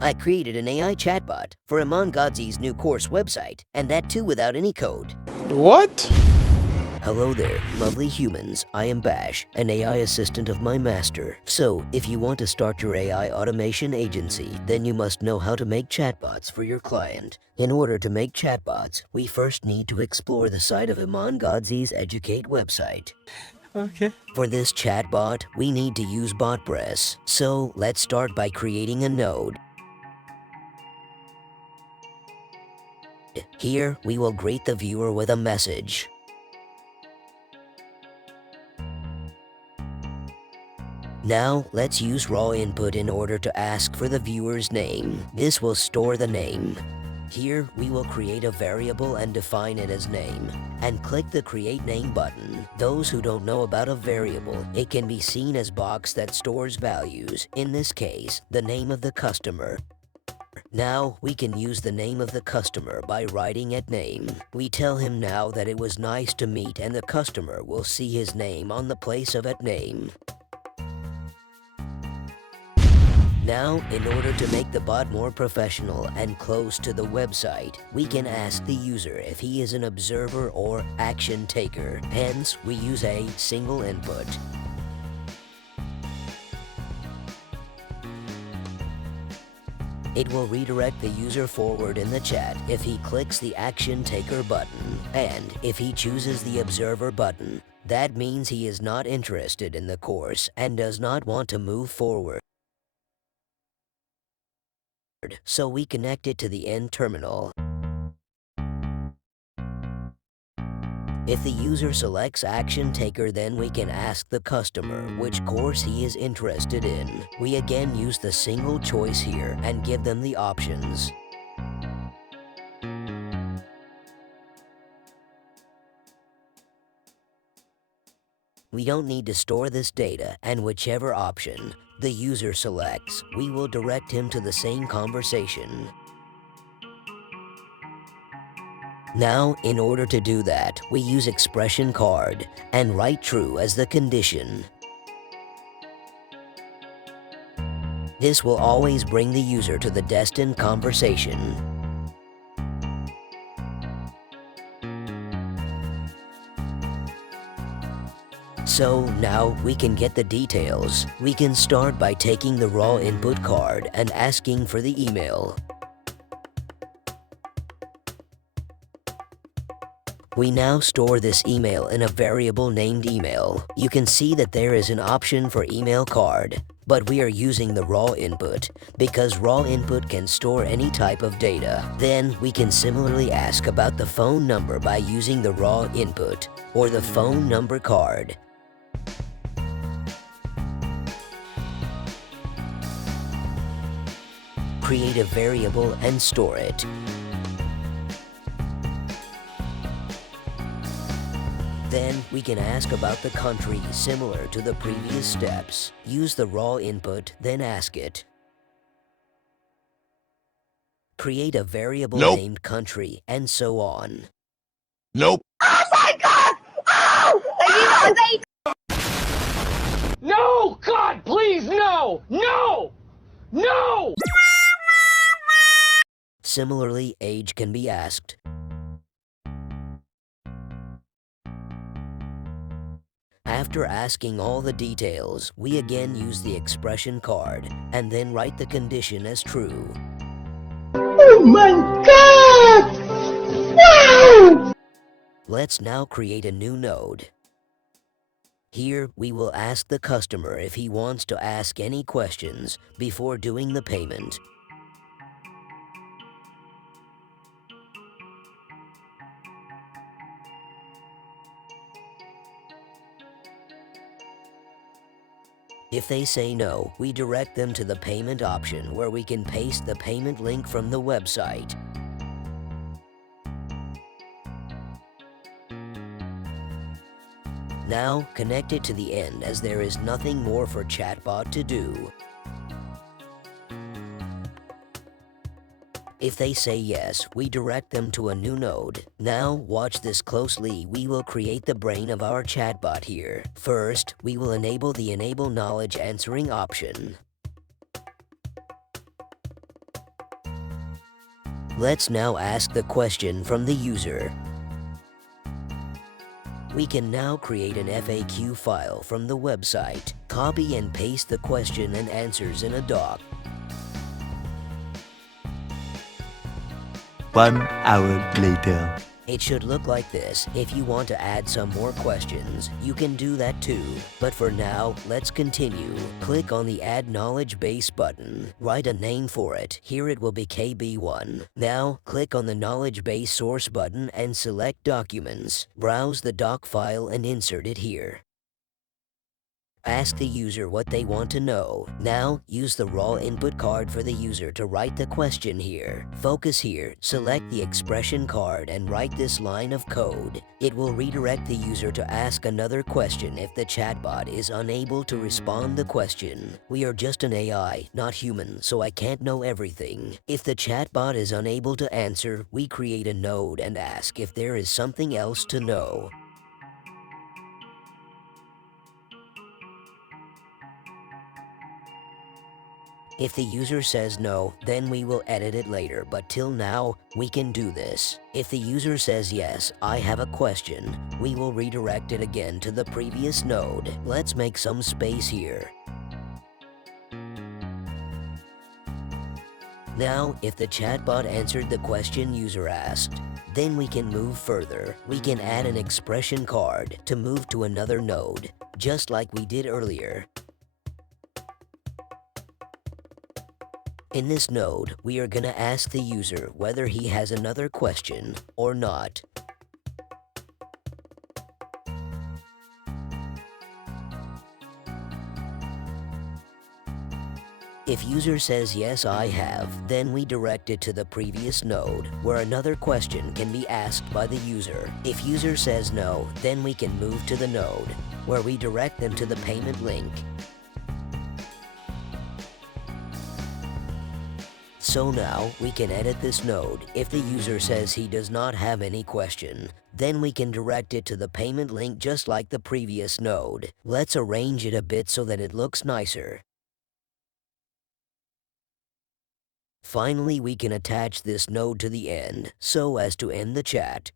I created an AI chatbot for Iman Gadhzi's new course website, and that too without any code. What? Hello there, lovely humans. I am Bash, an AI assistant of my master. So, if you want to start your AI automation agency, then you must know how to make chatbots for your client. In order to make chatbots, we first need to explore the site of Iman Gadhzi's Educate website. Okay. For this chatbot, we need to use BotPress. So, let's start by creating a node. Here, we will greet the viewer with a message. Now, let's use raw input in order to ask for the viewer's name. This will store the name. Here, we will create a variable and define it as name, and click the Create Name button. Those who don't know about a variable, it can be seen as box that stores values, in this case, the name of the customer. Now, we can use the name of the customer by writing at name. We tell him now that it was nice to meet, and the customer will see his name on the place of at name. Now, in order to make the bot more professional and close to the website, we can ask the user if he is an observer or action taker. Hence, we use a single input. It will redirect the user forward in the chat if he clicks the action taker button. And if he chooses the observer button, that means he is not interested in the course and does not want to move forward. So we connect it to the end terminal. If the user selects action taker, then we can ask the customer which course he is interested in. We again use the single choice here and give them the options. We don't need to store this data, and whichever option the user selects, we will direct him to the same conversation. Now, in order to do that, we use expression card and write true as the condition. This will always bring the user to the destined conversation. So now we can get the details. We can start by taking the raw input card and asking for the email. We now store this email in a variable named email. You can see that there is an option for email card, but we are using the raw input because raw input can store any type of data. Then we can similarly ask about the phone number by using the raw input or the phone number card. Create a variable and store it. Then we can ask about the country similar to the previous steps. Use the raw input, then ask it. Create a variable named country, and so on. Nope. Oh my God! Oh! No! God, please, no! No! No! Similarly, age can be asked. After asking all the details, we again use the expression card and then write the condition as true. Oh my God! Wow! Let's now create a new node. Here, we will ask the customer if he wants to ask any questions before doing the payment. If they say no, we direct them to the payment option where we can paste the payment link from the website. Now, connect it to the end as there is nothing more for ChatBot to do. If they say yes, we direct them to a new node. Now, watch this closely. We will create the brain of our chatbot here. First, we will enable the Enable Knowledge Answering option. Let's now ask the question from the user. We can now create an FAQ file from the website. Copy and paste the question and answers in a doc. 1 hour later. It should look like this. If you want to add some more questions, you can do that too. But for now, let's continue. Click on the Add Knowledge Base button. Write a name for it. Here it will be KB1. Now, click on the Knowledge Base Source button and select Documents. Browse the doc file and insert it here. Ask the user what they want to know. Now, use the raw input card for the user to write the question here. Focus here, select the expression card and write this line of code. It will redirect the user to ask another question if the chatbot is unable to respond the question. We are just an AI, not human, so I can't know everything. If the chatbot is unable to answer, we create a node and ask if there is something else to know. If the user says no, then we will edit it later, but till now, we can do this. If the user says yes, I have a question, we will redirect it again to the previous node. Let's make some space here. Now, if the chatbot answered the question user asked, then we can move further. We can add an expression card to move to another node, just like we did earlier. In this node, we are gonna ask the user whether he has another question or not. If user says yes, I have, then we direct it to the previous node, where another question can be asked by the user. If user says no, then we can move to the node, where we direct them to the payment link. So now, we can edit this node. If the user says he does not have any question, then we can direct it to the payment link just like the previous node. Let's arrange it a bit so that it looks nicer. Finally, we can attach this node to the end, so as to end the chat.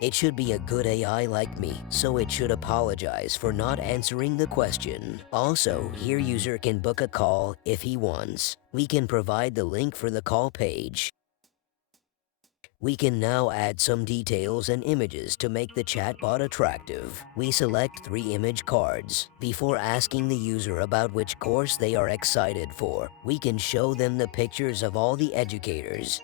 It should be a good AI like me, so it should apologize for not answering the question. Also, here user can book a call if he wants. We can provide the link for the call page. We can now add some details and images to make the chatbot attractive. We select 3 image cards. Before asking the user about which course they are excited for, we can show them the pictures of all the educators.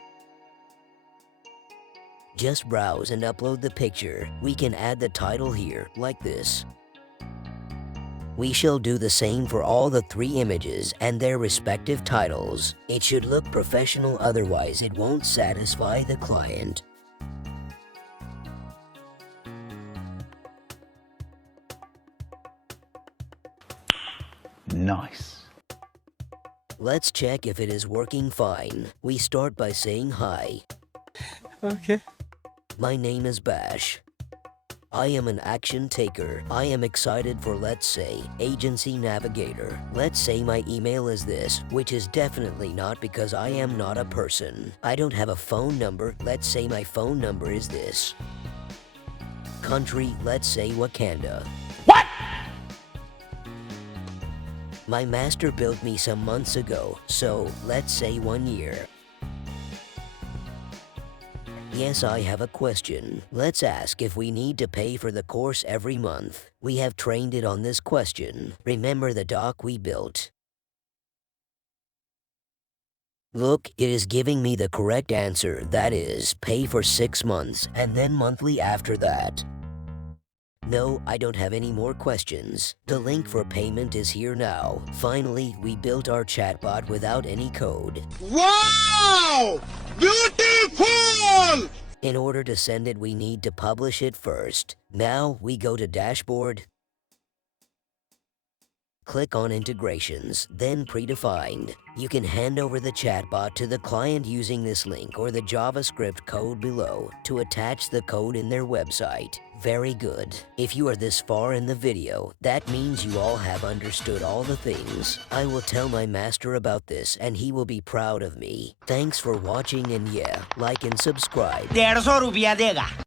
Just browse and upload the picture. We can add the title here, like this. We shall do the same for all the 3 images and their respective titles. It should look professional, otherwise it won't satisfy the client. Nice. Let's check if it is working fine. We start by saying hi. Okay. My name is Bash. I am an action taker. I am excited for, let's say, agency navigator. Let's say my email is this, which is definitely not because I am not a person. I don't have a phone number. Let's say my phone number is this. Country, let's say Wakanda. What? My master built me some months ago, so let's say 1 year. Yes, I have a question. Let's ask if we need to pay for the course every month. We have trained it on this question. Remember the doc we built. Look, it is giving me the correct answer, that is, pay for 6 months, and then monthly after that. No, I don't have any more questions. The link for payment is here now. Finally, we built our chatbot without any code. Wow! Beautiful! In order to send it, we need to publish it first. Now, we go to Dashboard, Click on Integrations, then Predefined. You can hand over the chatbot to the client using this link or the JavaScript code below to attach the code in their website. Very good. If you are this far in the video, that means you all have understood all the things. I will tell my master about this and he will be proud of me. Thanks for watching and yeah, like and subscribe. 150 रुपया देगा